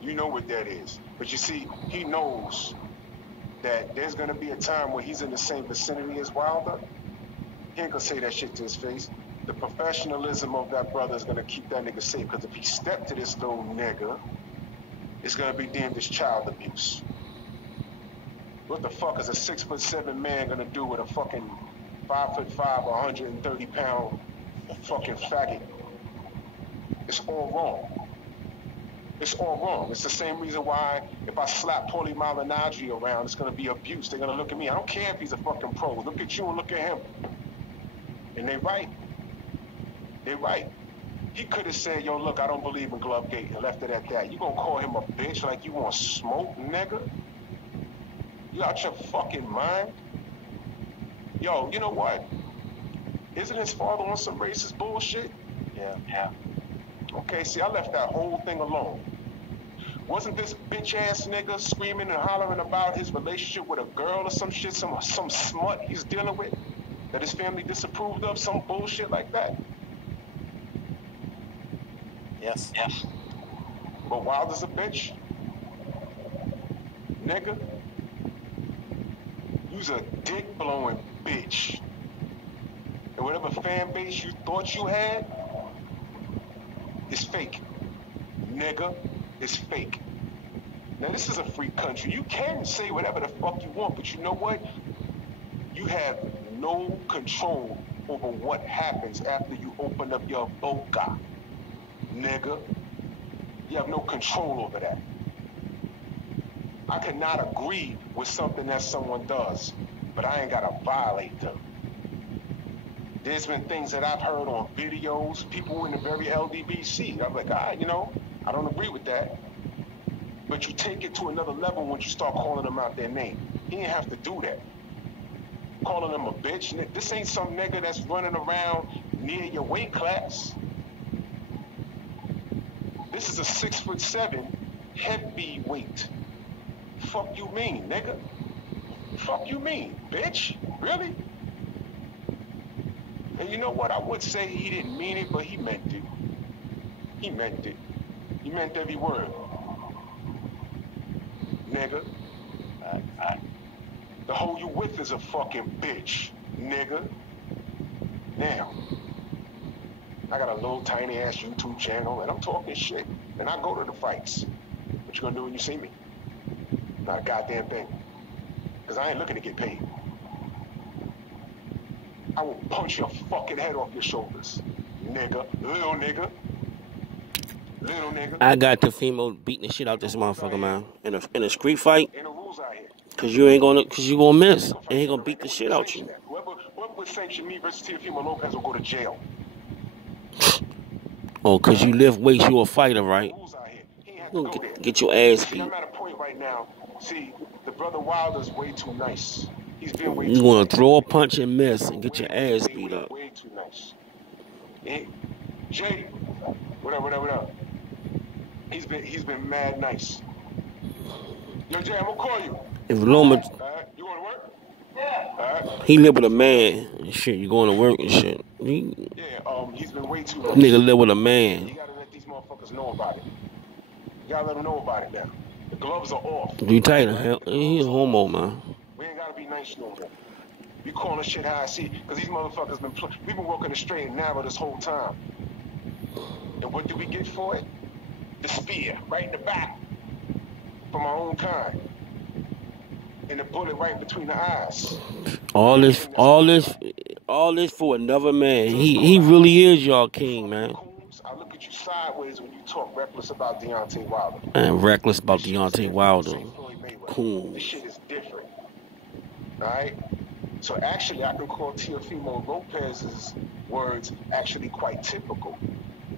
You know what that is. But you see, he knows that there's going to be a time where he's in the same vicinity as Wilder. He ain't going to say that shit to his face. The professionalism of that brother is going to keep that nigga safe. Because if he stepped to this little nigga, it's going to be deemed as child abuse. What the fuck is a 6'7" man going to do with a fucking 5'5", 130 pound fucking faggot? It's all wrong. It's all wrong. It's the same reason why if I slap Paulie Malignaggi around, it's going to be abuse. They're going to look at me. I don't care if he's a fucking pro. Look at you and look at him. And they right. They right. He could have said, yo, look, I don't believe in Glovegate, and left it at that. You going to call him a bitch like you want smoke, nigga? You out your fucking mind? Yo, you know what? Isn't his father on some racist bullshit? Yeah. Okay, see, I left that whole thing alone. Wasn't this bitch-ass nigga screaming and hollering about his relationship with a girl or some shit, some smut he's dealing with that his family disapproved of, some bullshit like that? Yes. But Wilder's a bitch? Nigga? You's a dick-blowing bitch. And whatever fan base you thought you had, it's fake. Nigga, it's fake. Now, this is a free country. You can say whatever the fuck you want, but you know what? You have no control over what happens after you open up your boca. Nigga, you have no control over that. I cannot agree with something that someone does, but I ain't gotta violate them. There's been things that I've heard on videos, people in the very LDBC. I'm like, you know, I don't agree with that. But you take it to another level when you start calling them out their name. He didn't have to do that. Calling them a bitch. This ain't some nigga that's running around near your weight class. This is a 6'7" heavyweight. Fuck you mean, nigga? Fuck you mean, bitch? Really? And you know what? I would say he didn't mean it, but he meant it. He meant it. He meant every word. Nigga. The hoe you with is a fucking bitch, nigga. Now, I got a little tiny ass YouTube channel and I'm talking shit. And I go to the fights. What you gonna do when you see me? Not a goddamn thing. Because I ain't looking to get paid. I will punch your fucking head off your shoulders, nigga. Little nigga. Little nigga. I got Teofimo beating the shit out this motherfucker, man. In a street fight. Ain't no rules out here. Cause you gonna miss. And he gonna beat the shit out you. Whoever would sanction me versus Teofimo Lopez will go to jail. Oh, cause you lift weights, you a fighter, right? You gonna get your ass beat. I'm at a point right now. See, the brother Wilder's way too nice. He's been way too You wanna nice. throw a punch and miss and get your ass beat up. Way too nice. Jay, what up? He's been mad nice. Yo, Jay, I'm gonna call you. If Loma, you going to work? Yeah. He live with a man and shit. You going to work and shit. He's been way too nice. Nigga live with a man. You gotta let these motherfuckers know about it. You gotta let them know about it now. The gloves are off. You tight the hell? He a homo, man. We ain't gotta be nice no more. You calling shit how I see, because these motherfuckers we've been working the straight and narrow this whole time. And what do we get for it? The spear, right in the back. From our own kind. And the bullet right between the eyes. All this for another man. He really is y'all king, man. I look at you sideways when you talk reckless about Deontay Wilder. And reckless about Deontay Wilder. Cool. This shit is different. Alright? So actually I can call Teofimo Lopez's words actually quite typical.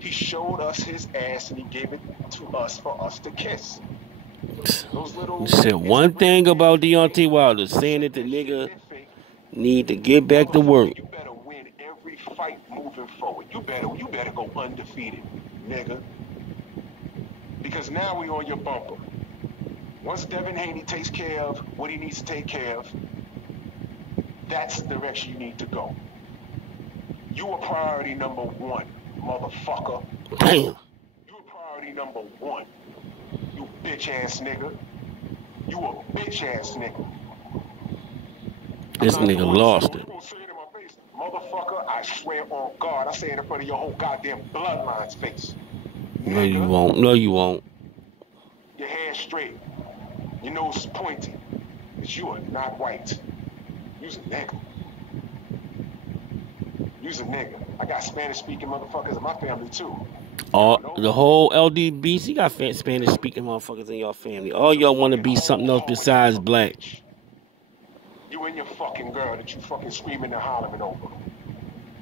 He showed us his ass and he gave it to us for us to kiss. You said one thing about Deontay Wilder, saying that the nigga need to get back to work. You better win every fight moving forward. You better go undefeated, nigga. Because now we on your bumper. Once Devin Haney takes care of what he needs to take care of, that's the direction you need to go. You are priority number one, motherfucker. Damn. You are priority number one. You bitch ass nigga. You a bitch ass nigga. This nigga lost it. You gonna say it in my face, motherfucker? I swear on God, I say it in front of your whole goddamn bloodline's face. No, you won't. No, you won't. Your hair straight. Your nose is pointy. But you are not white. You's a nigga. You's a nigga. I got Spanish-speaking motherfuckers in my family, too. The whole LDBC got Spanish-speaking motherfuckers in your family. All y'all want to be something else besides black. You and your fucking girl that you fucking screaming and hollering over.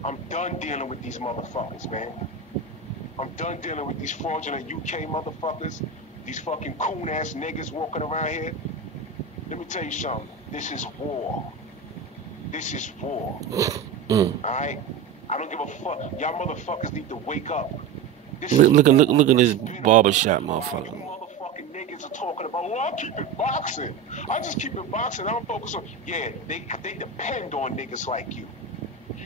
I'm done dealing with these motherfuckers, man. I'm done dealing with these fraudulent UK motherfuckers. These fucking coon-ass niggas walking around here. Let me tell you something. This is war. This is war. Alright? I don't give a fuck. Y'all motherfuckers need to wake up. Look at this barbershop motherfucker. Motherfucking niggas are talking about, well, I keep it boxing. I just keep it boxing. I don't focus on... Yeah, they depend on niggas like you.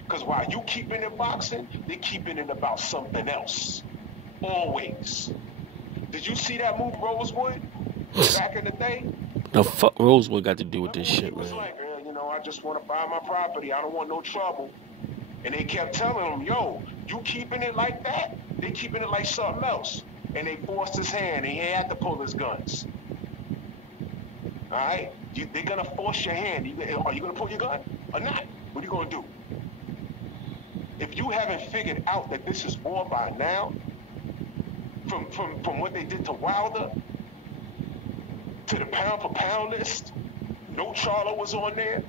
Because while you keeping it boxing, they keeping it about something else. Always. Did you see that move, Rosewood? Back in the day? The fuck Rosewood got to do with this shit, man? Like, you know, I just want to buy my property. I don't want no trouble. And they kept telling him, yo, you keeping it like that? They keeping it like something else. And they forced his hand, and he had to pull his guns. All right? They're going to force your hand. Are you going to pull your gun or not? What are you going to do? If you haven't figured out that this is war by now, from what they did to Wilder, to the pound for pound list, no Charlo was on there,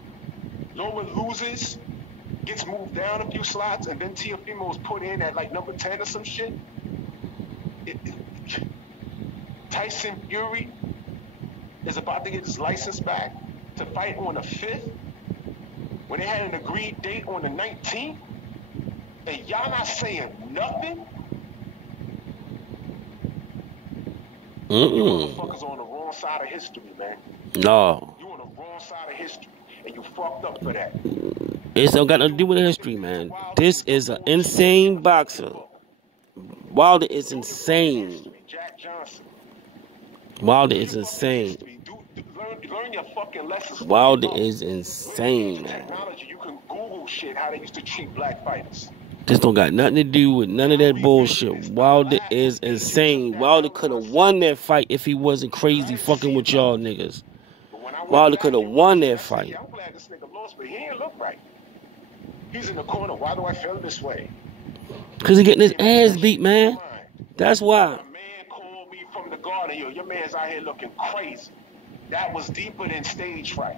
no one loses, gets moved down a few slots, and then Teofimo was put in at like number 10 or some shit. Tyson Fury is about to get his license back to fight on the 5th, when they had an agreed date on the 19th, and y'all not saying nothing? You motherfuckers on the wrong side of history, man. No. You on the wrong side of history, and you fucked up for that. It's don't got nothing to do with history, man. This is an insane boxer. Wilder is insane. Wilder is insane. Learn your fucking lessons. Wilder is insane, man. You can Google shit how they used to treat black fighters. This don't got nothing to do with none of that bullshit. Wilder is insane. Wilder could have won that fight if he wasn't crazy fucking with y'all niggas. Wilder could have won that fight. I'm glad this nigga lost, but he ain't look right. He's in the corner. Why do I feel this way? Because he getting his ass beat, man. That's why. A man called me from the garden. Yo, your man's out here looking crazy. That was deeper than stage fright.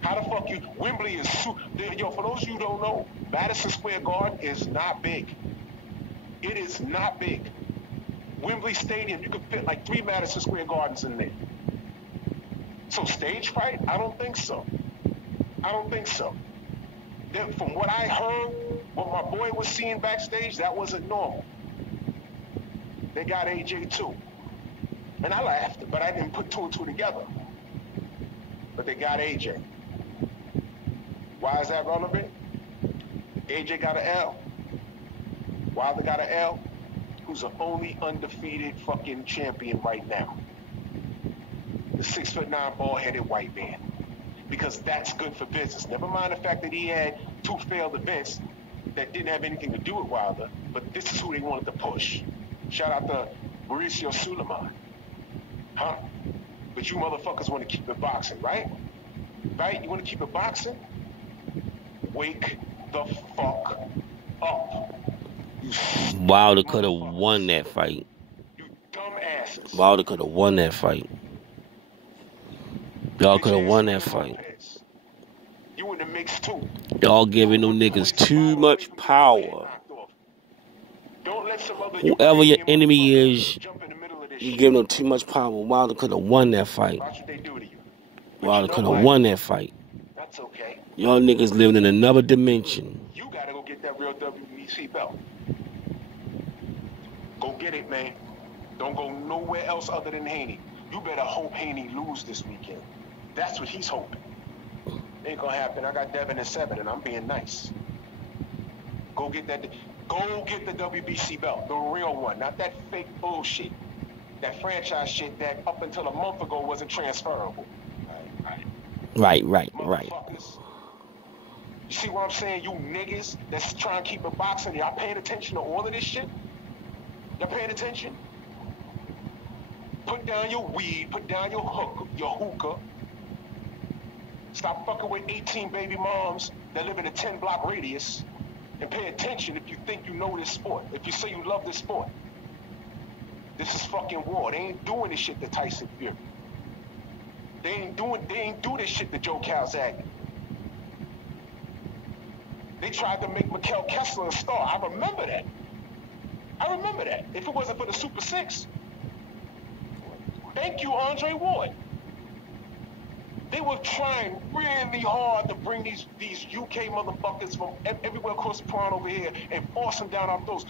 How the fuck you... Wembley is... Yo, for those of you who don't know, Madison Square Garden is not big. It is not big. Wembley Stadium, you could fit like 3 Madison Square Gardens in there. So stage fright? I don't think so. I don't think so. From what I heard, what my boy was seeing backstage, that wasn't normal. They got AJ too. And I laughed, but I didn't put 2 and 2 together. But they got AJ. Why is that relevant? AJ got an L. Wilder got an L. Who's the only undefeated fucking champion right now? The 6'9" bald-headed white man. Because that's good for business. Never mind the fact that he had 2 failed events that didn't have anything to do with Wilder, but this is who they wanted to push. Shout out to Mauricio Suleiman. Huh? But you motherfuckers want to keep it boxing, right? Right? You want to keep it boxing? Wake the fuck up. Wilder could have won that fight. You dumbasses. Wilder could have won that fight. Y'all could have won that fight. You in the mix too. Y'all giving them niggas too much power. Whoever your enemy is, you giving them too much power. Wilder could have won that fight. Wilder could have won that fight. That's okay. Y'all niggas living in another dimension. You gotta go get that real WBC belt. Go get it, man. Don't go nowhere else other than Haney. You better hope Haney lose this weekend. That's what he's hoping. Ain't gonna happen. I got Devin at 7, and I'm being nice. Go get that. Go get the WBC belt, the real one, not that fake bullshit. that franchise shit that up until a month ago wasn't transferable. Right. Motherfuckers. You see what I'm saying? You niggas that's trying to keep it boxing, y'all paying attention to all of this shit? Y'all paying attention? Put down your weed, put down your hookah. Stop fucking with 18 baby moms that live in a 10-block radius, and pay attention if you think you know this sport. If you say you love this sport. This is fucking war. They ain't doing this shit to Tyson Fury. They ain't do this shit to Joe Calzaghe. They tried to make Mikkel Kessler a star. I remember that. If it wasn't for the Super 6. Thank you, Andre Ward. They were trying really hard to bring these UK motherfuckers from everywhere across the pond over here and force them down our throats.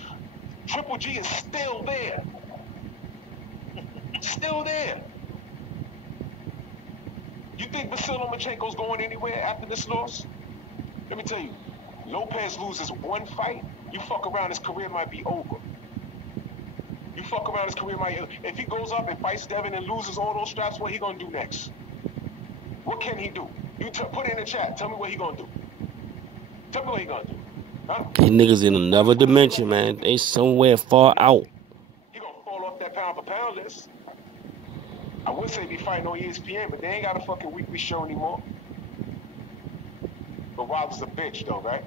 Triple G is still there. Still there. You think Vasyl Lomachenko's going anywhere after this loss? Let me tell you, Lopez loses one fight, you fuck around, his career might be over. If he goes up and fights Devin and loses all those straps, what he gonna do next? What can he do? You put it in the chat. Tell me what he gonna do. Huh? These niggas in another dimension, man. They somewhere far out. He gonna fall off that pound for pound list. I would say be fighting on ESPN, but they ain't got a fucking weekly show anymore. But Wilder's a bitch, though, right?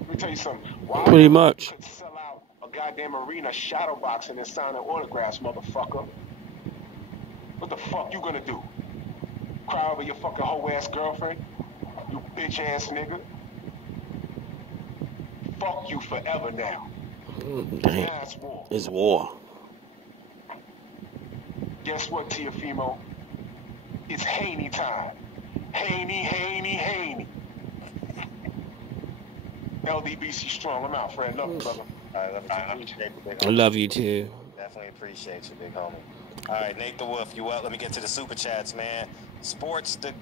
Let me tell you something. Wilder Pretty much. could sell out a goddamn arena shadow boxing and signing autographs, motherfucker. What the fuck you gonna do? Cry over your fucking hoe-ass girlfriend? You bitch-ass nigga? Fuck you forever now. Damn. Now it's war. It's war. Guess what, Teofimo? It's Haney time. Haney. LDBC strong. I'm out, Fred. Love you, brother. I love you too. Definitely appreciate you, big homie. All right, Nate the Wolf, you up? Let me get to the super chats, man. Sports the